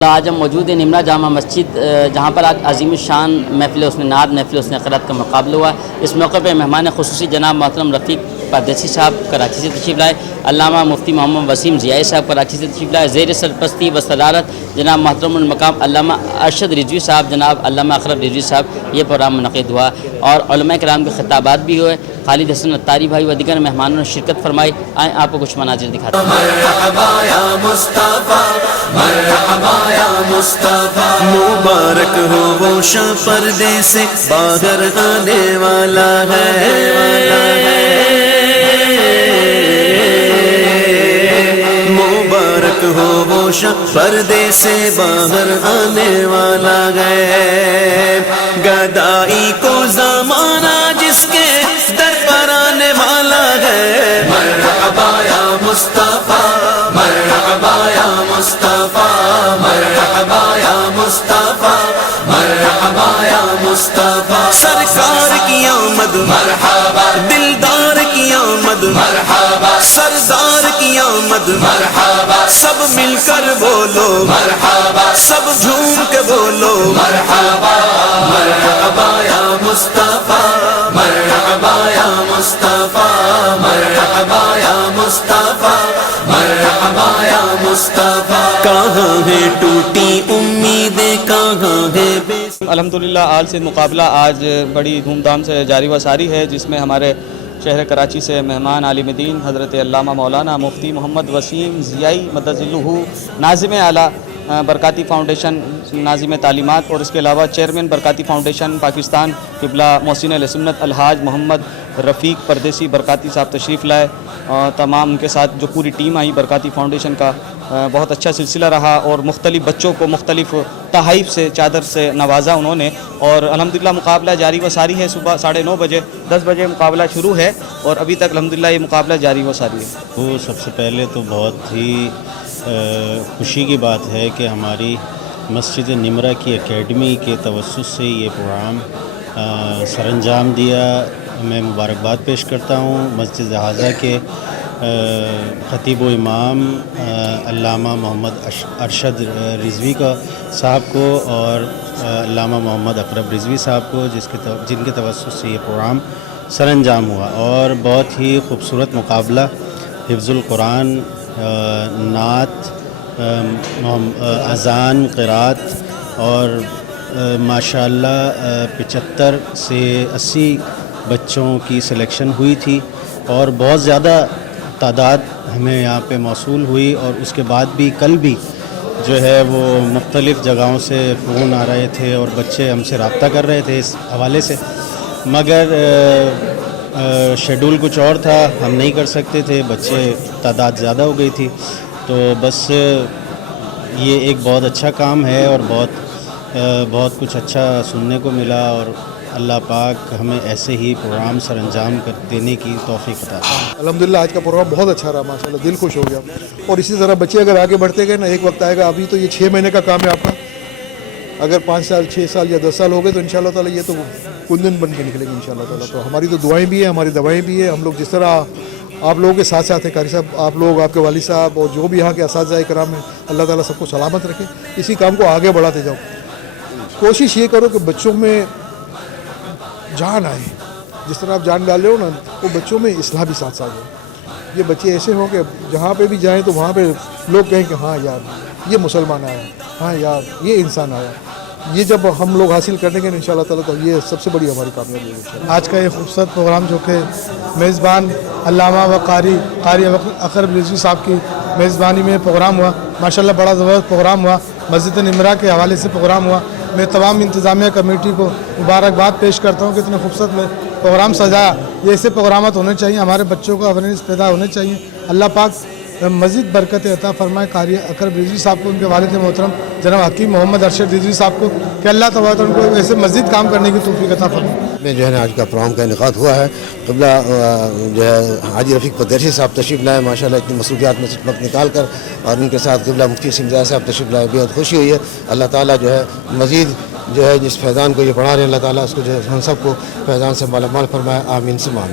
آج ہم موجود ہیں نمرا جامع مسجد، جہاں پر آج عظیم الشان محفل حسن نعت محفل حسن قرات کا مقابلہ ہوا۔ اس موقع پہ مہمان خصوصی جناب محترم رفیق پردیسی صاحب کراچی سے تشریف لائے، علامہ مفتی محمد وسیم ضیائی صاحب کراچی سے تشریف لائے، زیر سرپرستی و صدارت جناب محترم المقام علامہ ارشد رضوی صاحب، جناب علامہ اقرب رضوی صاحب یہ پروگرام منعقد ہوا اور علماء کرام کے خطابات بھی ہوئے۔ خالد حسن اتاری بھائی و دیگر مہمانوں نے شرکت فرمائی۔ آئیں آپ کو کچھ مناظر دکھاتے ہیں۔ مرحبا یا مصطفیٰ، مرحبا یا مصطفیٰ، مبارک ہو وہ شاہ پردے سے باہر آنے والا ہے، مبارک ہو وہ شاہ پردے سے باہر آنے والا ہے، گدائی کو زمانہ جس کے در پر آنے والا ہے۔ مرحبا یا مصطفیٰ، مرحبا یا مصطفیٰ، مرحبا یا مصطفیٰ، مرحبا یا مصطفیٰ، سرکار کی آمد مرحبا، دلدار کی آمد مرحبا، سردار کی آمد مرحبا، سب مل کر بولو مرحبا، سب جھوم کے بولو مرحبا، مرحبا یا مصطفیٰ، مرحبا یا مصطفیٰ، مرحبا یا مصطفیٰ، مرحبا یا مصطفیٰ، کہاں ہے ٹوٹی امیدیں، کہاں ہے بے۔ الحمدللہ آل سندھ مقابلہ آج بڑی دھوم دھام سے جاری و ساری ہے، جس میں ہمارے شہر کراچی سے مہمان عالم دین حضرت علامہ مولانا مفتی محمد وسیم ضیائی مدظلہ، ناظم اعلیٰ برکاتی فاؤنڈیشن ناظم تعلیمات، اور اس کے علاوہ چیئرمین برکاتی فاؤنڈیشن پاکستان قبلہ محسن علیہ سنت الحاج محمد رفیق پردیسی برکاتی صاحب تشریف لائے، اور تمام ان کے ساتھ جو پوری ٹیم آئی برکاتی فاؤنڈیشن کا بہت اچھا سلسلہ رہا، اور مختلف بچوں کو مختلف تحائف سے چادر سے نوازا انہوں نے، اور الحمدللہ مقابلہ جاری و ساری ہے۔ صبح 9:30 بجے 10 بجے مقابلہ شروع ہے اور ابھی تک الحمدللہ یہ مقابلہ جاری و ساری ہے۔ وہ سب سے پہلے تو بہت ہی خوشی کی بات ہے کہ ہماری مسجد نمرا کی اکیڈمی کے توسط سے یہ پروگرام سر انجام دیا۔ میں مبارکباد پیش کرتا ہوں مسجد حاضہ کے خطیب و امام علامہ محمد ارشد رضوی کا صاحب کو اور علامہ محمد اقرب رضوی صاحب کو، جن کے توسط سے یہ پروگرام سر انجام ہوا، اور بہت ہی خوبصورت مقابلہ حفظ القرآن، نعت، اذان، قرات، اور ماشاءاللہ 75 سے 80 بچوں کی سلیکشن ہوئی تھی، اور بہت زیادہ تعداد ہمیں یہاں پہ موصول ہوئی، اور اس کے بعد بھی کل بھی جو ہے وہ مختلف جگہوں سے فون آ رہے تھے اور بچے ہم سے رابطہ کر رہے تھے اس حوالے سے، مگر شیڈول کچھ اور تھا، ہم نہیں کر سکتے تھے، بچے تعداد زیادہ ہو گئی تھی، تو بس یہ ایک بہت اچھا کام ہے، اور بہت کچھ اچھا سننے کو ملا، اور اللہ پاک ہمیں ایسے ہی پروگرام سر انجام کر دینے کی توفیق عطا فرمائے۔ الحمدللہ آج کا پروگرام بہت اچھا رہا، ماشاءاللہ دل خوش ہو گیا، اور اسی طرح بچے اگر آگے بڑھتے گئے نا، ایک وقت آئے گا، ابھی تو یہ 6 مہینے کا کام ہے آپ کا، اگر 5 سال 6 سال یا 10 سال ہو گئے تو انشاءاللہ تعالیٰ یہ تو کندن بن کے نکلیں گے انشاءاللہ تعالیٰ۔ تو ہماری تو دعائیں بھی ہیں، ہماری دوائیں بھی ہیں، ہم لوگ جس طرح آپ لوگوں کے ساتھ ساتھ ہیں، قاری صاحب آپ لوگ، آپ کے والد صاحب، اور جو بھی یہاں کے اساتذہ کرام ہیں، اللہ تعالیٰ سب کو سلامت رکھے، اسی کام کو آگے بڑھاتے جاؤ۔ کوشش یہ کرو کہ بچوں میں جان آئے، جس طرح آپ جان ڈالے ہو نا، وہ بچوں میں اصلاح بھی ساتھ ساتھ ہو، یہ بچے ایسے ہوں کہ جہاں پہ بھی جائیں تو وہاں پہ لوگ کہیں کہ ہاں یار یہ مسلمان آیا، ہاں یار یہ انسان آیا۔ یہ جب ہم لوگ حاصل کریں گے ان شاء اللہ تعالیٰ تو یہ سب سے بڑی ہماری کامیابی ہے۔ آج کا یہ خوبصورت پروگرام جو کہ میزبان علامہ و قاری اقرب رضوی صاحب کی میزبانی میں پروگرام ہوا، ماشاءاللہ بڑا زبردست پروگرام ہوا، مسجد نمرا کے حوالے سے پروگرام ہوا۔ میں تمام انتظامیہ کمیٹی کو مبارکباد پیش کرتا ہوں کہ اتنے خوبصورت میں پروگرام سجایا۔ یہ ایسے پروگرامات ہونے چاہیے، ہمارے بچوں کو اویئرنیس پیدا ہونے چاہیے۔ اللہ پاک مزید برکت عطا فرمائے قاری اقرب رضوی صاحب کو، ان کے والد محترم جناب حکیم محمد ارشد رضوی صاحب کو، کہ اللہ تبارک ان کو ایسے مزید کام کرنے کی توفیق عطا فرمائے۔ میں جو ہے نا آج کا پروگرام کا انعقاد ہوا ہے، قبلہ جو ہے حاجی رفیق پردیسی صاحب تشریف لائے، ماشاءاللہ اتنی مصروفیات میں سے وقت نکال کر، اور ان کے ساتھ قبلہ مفتی وسیم ضیائی صاحب تشریف لائے، بہت خوشی ہوئی ہے۔ اللہ تعالیٰ جو ہے مزید جو ہے جس فیضان کو یہ پڑھا رہے ہیں، اللہ تعالیٰ اس کو جو ہے ہم سب کو فیضان سے مالا مال فرمائے، آمین ثم آمین۔